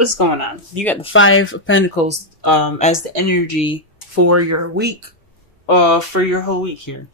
what's going on? You got the Five of Pentacles as the energy for your week, for your whole week here.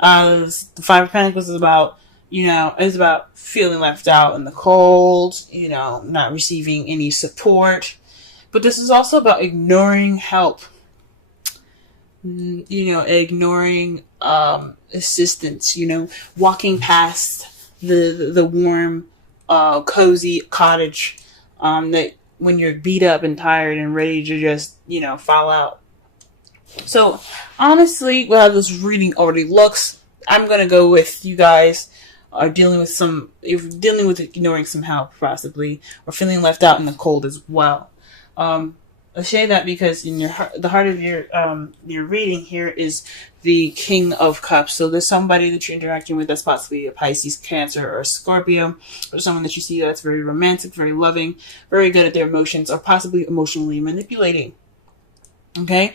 The Five of Pentacles is about, is about feeling left out in the cold, not receiving any support. But this is also about ignoring help, ignoring assistance, walking past the warm, cozy cottage that when you're beat up and tired and ready to just, fall out. So, honestly, how this reading already looks, I'm going to go with you guys are dealing with ignoring some help, possibly, or feeling left out in the cold as well. I say that because in the heart of your reading here is the King of Cups. So there's somebody that you're interacting with that's possibly a Pisces, Cancer, or a Scorpio, or someone that you see that's very romantic, very loving, very good at their emotions, or possibly emotionally manipulating. Okay?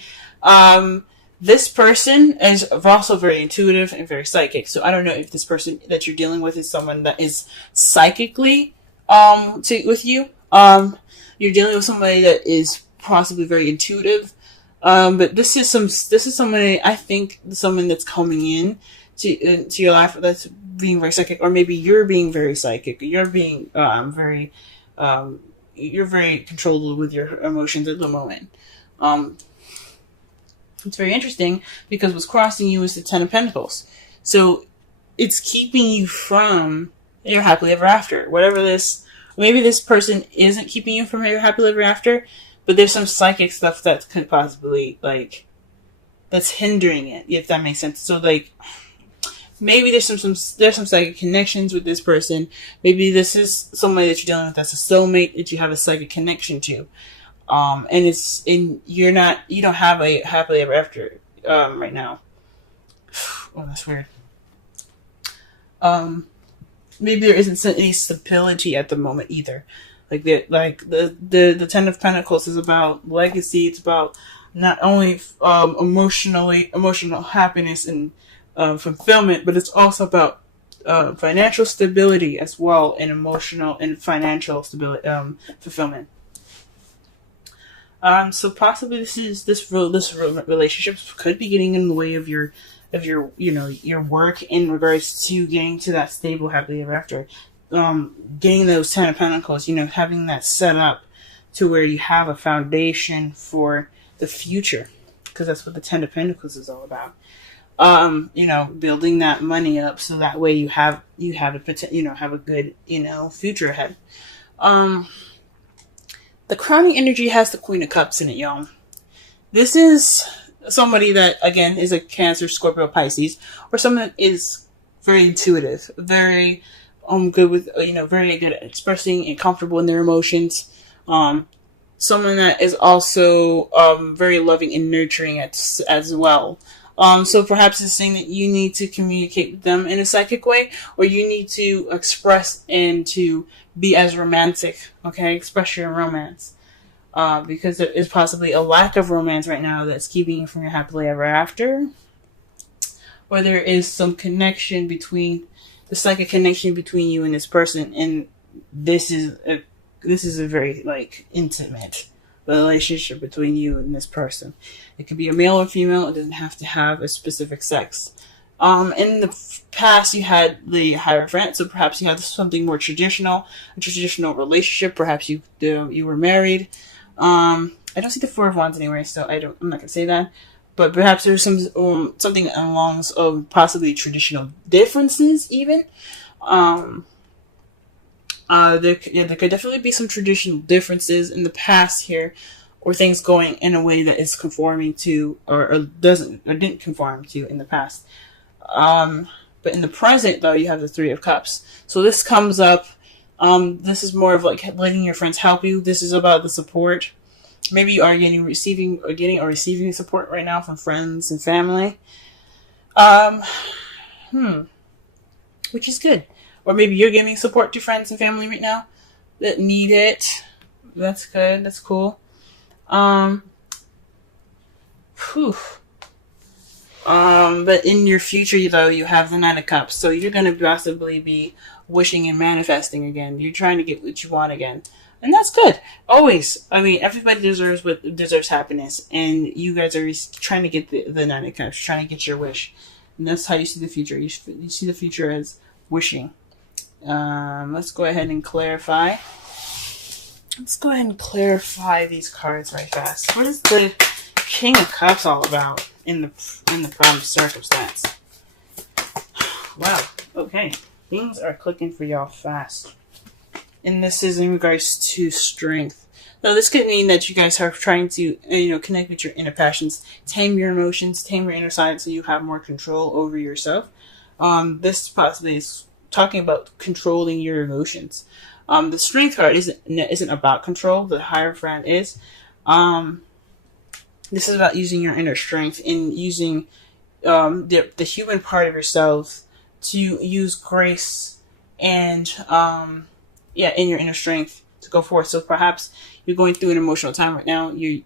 This person is also very intuitive and very psychic. So I don't know if this person that you're dealing with is someone that is psychically with you. You're dealing with somebody that is possibly very intuitive. But this is somebody, I think, someone that's coming in to your life that's being very psychic, or maybe you're being very psychic. You're being you're very controlled with your emotions at the moment. It's very interesting because what's crossing you is the Ten of Pentacles. So it's keeping you from your happily ever after. Maybe this person isn't keeping you from your happily ever after, but there's some psychic stuff that could possibly, that's hindering it, if that makes sense. So, maybe there's some psychic connections with this person. Maybe this is somebody that you're dealing with that's a soulmate that you have a psychic connection to. You don't have a happily ever after, right now. Oh, that's weird. Maybe there isn't any stability at the moment either. The Ten of Pentacles is about legacy. It's about not only, emotional happiness and, fulfillment, but it's also about, financial stability as well, and emotional and financial stability, fulfillment. So possibly this relationship could be getting in the way of your work in regards to getting to that stable happily ever after. Getting those Ten of Pentacles, having that set up to where you have a foundation for the future, because that's what the Ten of Pentacles is all about. Building that money up so that way you have a good, future ahead. The crowning energy has the Queen of Cups in it, y'all. This is somebody that, again, is a Cancer, Scorpio, Pisces, or someone that is very intuitive, very good with, very good at expressing and comfortable in their emotions. Someone that is also very loving and nurturing as well. So perhaps it's saying that you need to communicate with them in a psychic way, or you need to express and to be as romantic, okay? Express your romance. Because there is possibly a lack of romance right now that's keeping you from your happily ever after. Or there is some connection the psychic connection between you and this person, and this is a very, intimate relationship between you and this person. It could be a male or female. It doesn't have to have a specific sex. In the past, you had the Hierophant, so perhaps you had something more traditional, a traditional relationship. Perhaps you were married. I don't see the Four of Wands anywhere, so I'm not gonna say that. But perhaps there's something along possibly traditional differences even. There could definitely be some traditional differences in the past here, or things going in a way that is conforming to, or didn't conform to in the past. But in the present, though, you have the Three of Cups. So this comes up. This is more of letting your friends help you. This is about the support. Maybe you are getting or receiving support right now from friends and family. Which is good. Or maybe you're giving support to friends and family right now that need it. That's good. That's cool. But in your future, though, you have the Nine of Cups. So you're going to possibly be wishing and manifesting again. You're trying to get what you want again. And that's good. Always. I mean, everybody deserves happiness, and you guys are trying to get the Nine of Cups, trying to get your wish, and that's how you see the future. You see the future as wishing. Let's go ahead and clarify. Let's go ahead and clarify these cards right fast. What is the King of Cups all about in the problem circumstance? Wow. Okay, things are clicking for y'all fast. And this is in regards to strength. Now, this could mean that you guys are trying to, connect with your inner passions, tame your emotions, tame your inner side, so you have more control over yourself. This possibly is talking about controlling your emotions. The strength card isn't about control. The Hierophant is. This is about using your inner strength and using the human part of yourself to use grace and in your inner strength to go forth. So perhaps you're going through an emotional time right now. You're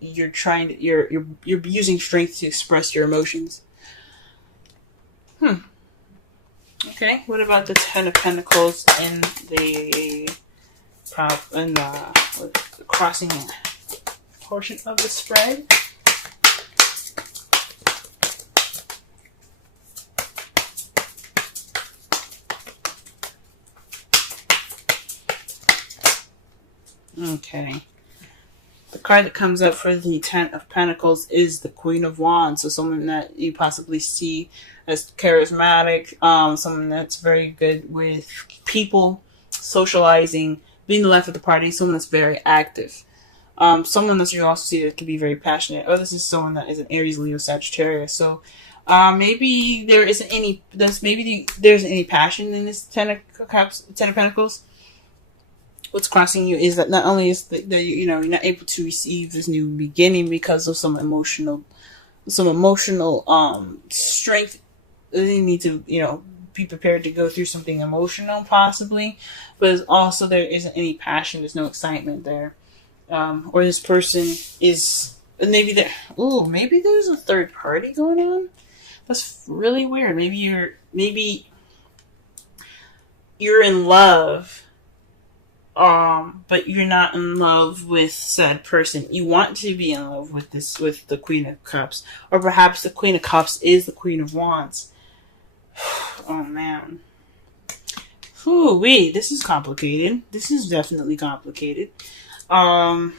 using strength to express your emotions. Okay. What about the Ten of Pentacles in the crossing portion of the spread? Okay. The card that comes up for the Ten of Pentacles is the Queen of Wands. So someone that you possibly see as charismatic, someone that's very good with people, socializing, being the life of the party, someone that's very active. Someone that you also see that can be very passionate. Oh, this is someone that is an Aries, Leo, Sagittarius. So maybe there isn't any. There isn't any passion in this Ten of Pentacles. What's crossing you is that not only is that you're not able to receive this new beginning because of some emotional strength. You need to be prepared to go through something emotional possibly, but also there isn't any passion. There's no excitement there, or this person is maybe there's a third party going on. That's really weird. Maybe you're in love. But you're not in love with said person. You want to be in love with the Queen of Cups. Or perhaps the Queen of Cups is the Queen of Wands. Oh, man. Ooh-wee, this is complicated. This is definitely complicated. Wow.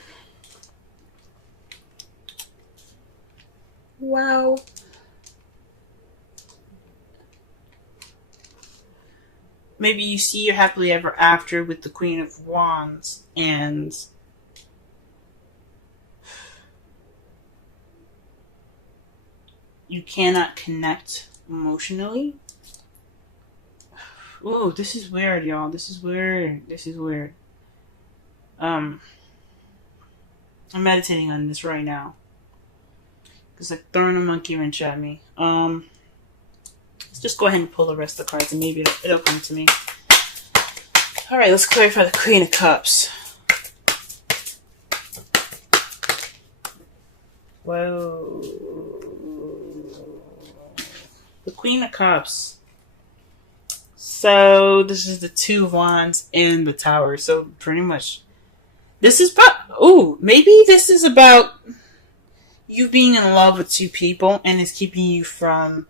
Maybe you see your happily ever after with the Queen of Wands, and you cannot connect emotionally. Ooh, this is weird, y'all. This is weird. I'm meditating on this right now. It's like throwing a monkey wrench at me. Let's just go ahead and pull the rest of the cards and maybe it'll come to me. Alright, let's clarify the Queen of Cups. Whoa. The Queen of Cups. So, this is the Two of Wands and the Tower. So, pretty much, this is maybe this is about you being in love with two people and it's keeping you from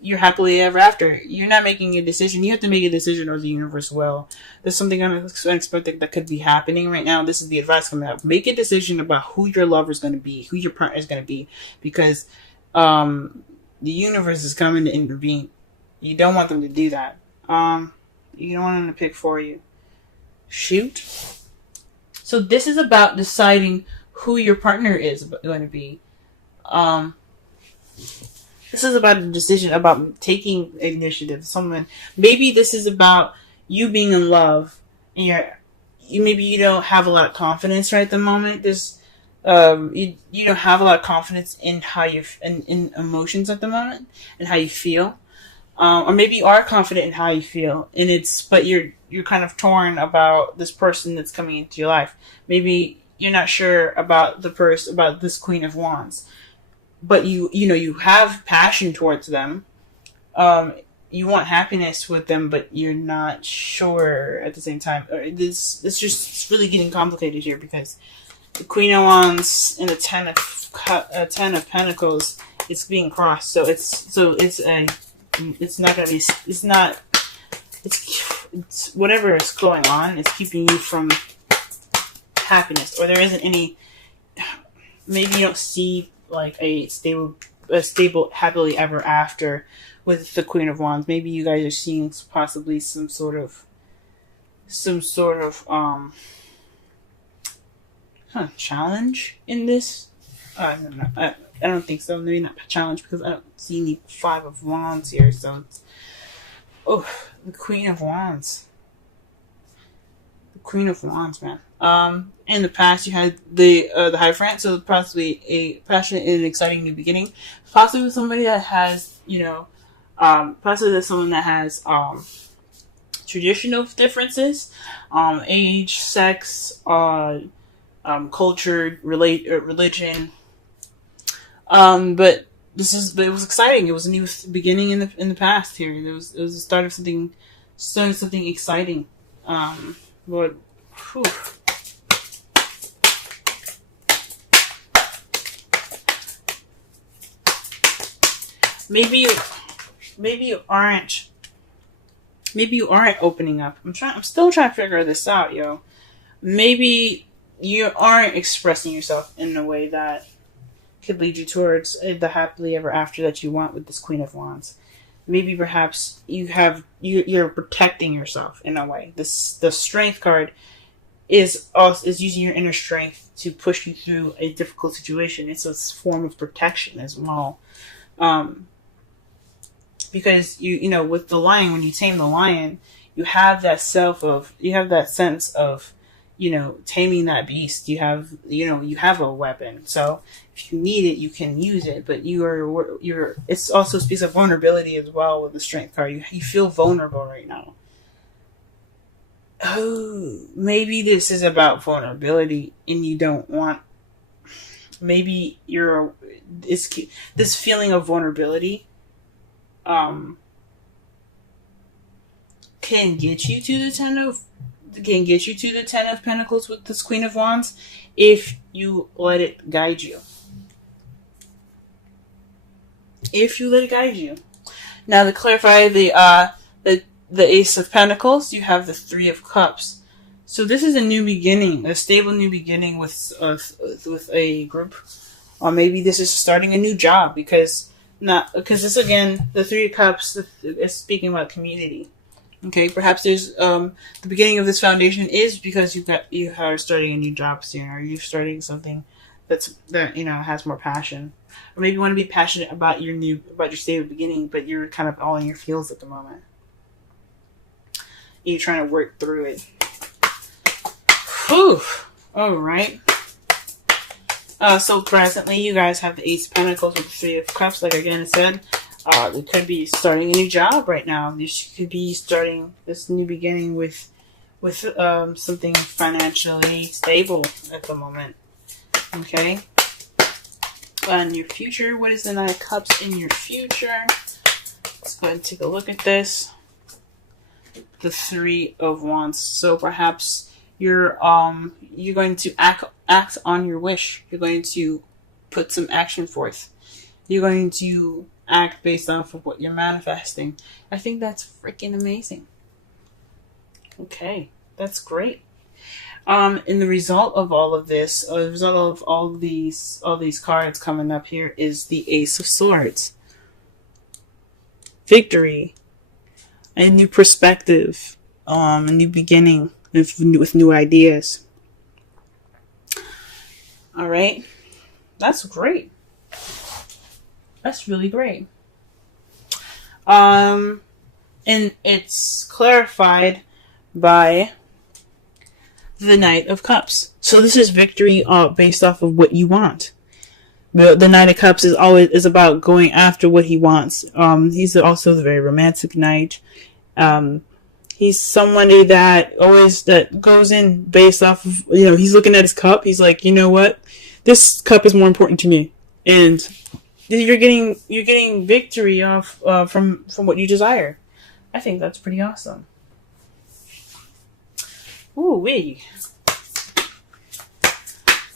your happily ever after. You're not making a decision. You have to make a decision, or the universe will. There's something unexpected that could be happening right now. This is the advice coming out. Make a decision about who your lover is going to be, who your partner is going to be, because the universe is coming to intervene. You don't want them to do that. You don't want them to pick for you. Shoot. So this is about deciding who your partner is going to be. This is about a decision, about taking initiative. Maybe this is about you being in love, and maybe you don't have a lot of confidence right at the moment. You don't have a lot of confidence in how in emotions at the moment and how you feel, or maybe you are confident in how you feel, but you're kind of torn about this person that's coming into your life. Maybe you're not sure about about this Queen of Wands. But you have passion towards them. you want happiness with them, but you're not sure at the same time. It's just really getting complicated here because the Queen of Wands and the Ten of Pentacles, it's being crossed. So it's not gonna be. It's whatever is going on. It's keeping you from happiness, or there isn't any. Maybe you don't see like a stable, happily ever after with the Queen of Wands. Maybe you guys are seeing possibly some sort of challenge in this. I don't think so. Maybe not challenge because I don't see any Five of Wands here. So it's, the Queen of Wands. The Queen of Wands, man. In the past, you had the Hierophant, so possibly a passionate and exciting new beginning. Possibly somebody that has, possibly someone that has traditional differences, age, sex, culture, religion. But it was exciting. It was a new beginning in the past here. It was the start of something exciting. But whew. Maybe you aren't opening up. I'm still trying to figure this out, yo. Maybe you aren't expressing yourself in a way that could lead you towards the happily ever after that you want with this Queen of Wands. Maybe perhaps you're protecting yourself in a way. The Strength card is using your inner strength to push you through a difficult situation. It's a form of protection as well. Because you with the lion, when you tame the lion, you have that sense of taming that beast. You have a weapon. So if you need it, you can use it. But it also speaks of vulnerability as well with the Strength card. You feel vulnerable right now. Oh, maybe this is about vulnerability, and you don't want. Maybe this feeling of vulnerability. Can get you to the Ten of Pentacles with this Queen of Wands if you let it guide you. Now, to clarify the Ace of Pentacles, you have the Three of Cups. So this is a new beginning, a stable new beginning with a group, or maybe this is starting a new job because this again, the Three of Cups is speaking about community. Okay, perhaps there's the beginning of this foundation is because you are starting a new job soon, or you're starting something that has more passion, or maybe you want to be passionate about your stable beginning, but you're kind of all in your feels at the moment. You're trying to work through it. Whew. All right. So presently, you guys have the Ace of Pentacles with the Three of Cups. Like again, I said. You could be starting a new job right now. You could be starting this new beginning with something financially stable at the moment. Okay. In your future, what is the Nine of Cups in your future? Let's go ahead and take a look at this. The Three of Wands. So perhaps you're going to act on your wish. You're going to put some action forth. You're going to act based off of what you're manifesting. I think that's freaking amazing. Okay, that's great. And the result of all of this, the result of all these cards coming up here is the Ace of Swords. Victory, a new perspective, a new beginning with new ideas. All right, that's great. That's really great. And it's clarified by the Knight of Cups. So this is victory based off of what you want. The Knight of Cups is about going after what he wants. He's also the very romantic knight. He's somebody that goes in based off of, he's looking at his cup. He's like, you know what? This cup is more important to me. And you're getting victory off from what you desire. I think that's pretty awesome. Ooh wee.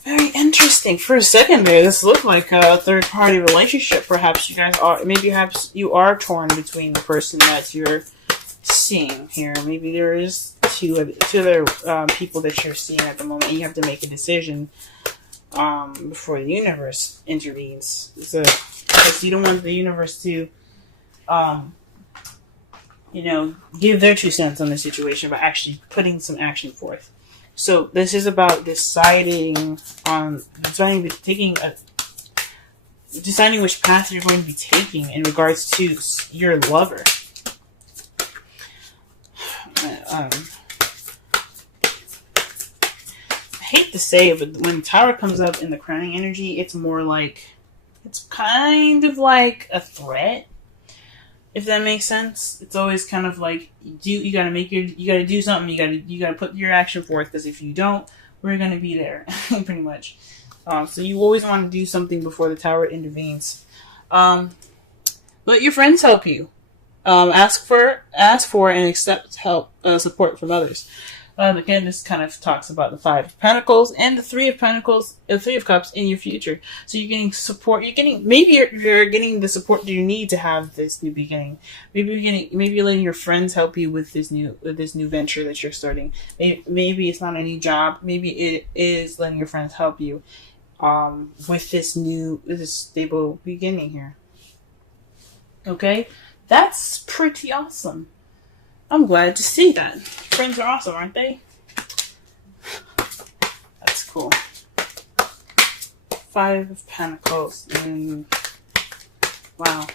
Very interesting. For a second there, this looked like a third-party relationship. Perhaps you are torn between the person that you're seeing here. Maybe there is two other people that you're seeing at the moment, and you have to make a decision before the universe intervenes. Because you don't want the universe to, give their 2 cents on the situation, but actually putting some action forth. So this is about deciding which path you're going to be taking in regards to your lover. I hate to say it, but when Tower comes up in the crowning energy, it's kind of like a threat. If that makes sense, it's always kind of like you gotta do something. You gotta put your action forth, because if you don't, we're gonna be there, pretty much. So you always want to do something before the Tower intervenes. Let your friends help you. Ask for and accept help, support from others. Again, this kind of talks about the 5 of Pentacles and the 3 of Pentacles, the 3 of Cups in your future. So you're getting support. Maybe you're getting the support that you need to have this new beginning. Maybe you're letting your friends help you with this new venture that you're starting. Maybe it's not a new job. Maybe it is letting your friends help you with this stable beginning here. Okay, that's pretty awesome. I'm glad to see that. Friends are awesome, aren't they? That's cool. 5 of Pentacles. Wow.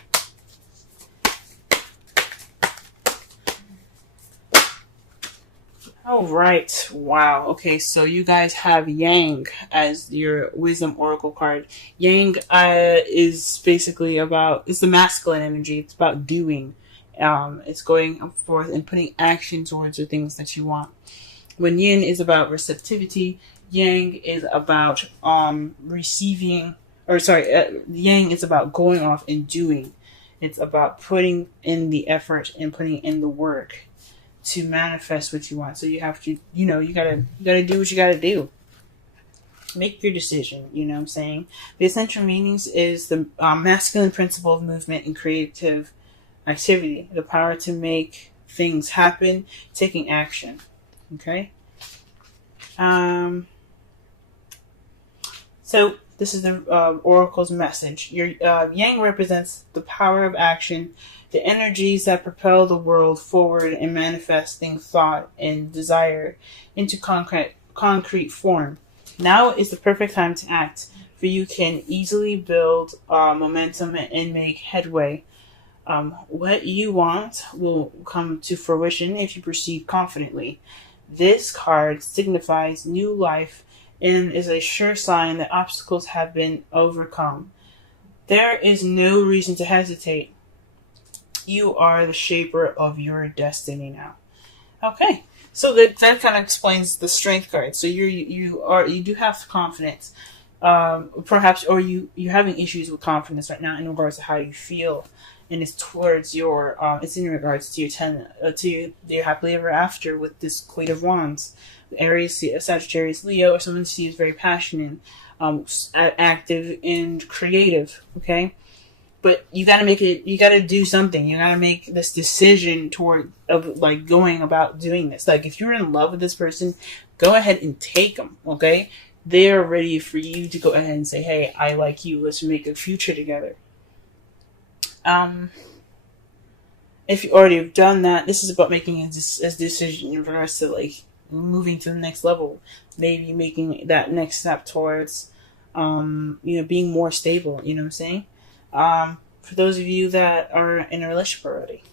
All right. Wow. Okay, so you guys have Yang as your Wisdom Oracle card. Yang is basically it's the masculine energy. It's about doing. It's going forth and putting action towards the things that you want. When Yin is about receptivity, Yang is about Yang is about going off and doing. It's about putting in the effort and putting in the work to manifest what you want. So you have to, you gotta do what you gotta do. Make your decision, you know what I'm saying? The essential meanings is the masculine principle of movement and creative activity, the power to make things happen, taking action. Okay. So this is the Oracle's message. Your Yang represents the power of action, the energies that propel the world forward and manifesting thought and desire into concrete form. Now is the perfect time to act, for you can easily build momentum and make headway. What you want will come to fruition if you proceed confidently. This card signifies new life and is a sure sign that obstacles have been overcome. There is no reason to hesitate. You are the shaper of your destiny now. Okay, so that kind of explains the Strength card. So you do have confidence, perhaps, or you're having issues with confidence right now in regards to how you feel. And it's towards it's in regards to your happily ever after with this Queen of Wands. Aries, Sagittarius, Leo, or someone who is very passionate, active, and creative. Okay, but you gotta make it. You gotta do something. You gotta make this decision going about doing this. Like if you're in love with this person, go ahead and take them. Okay, they're ready for you to go ahead and say, "Hey, I like you. Let's make a future together." If you already have done that, this is about making a decision in regards to moving to the next level, maybe making that next step towards, being more stable. You know what I'm saying? For those of you that are in a relationship already,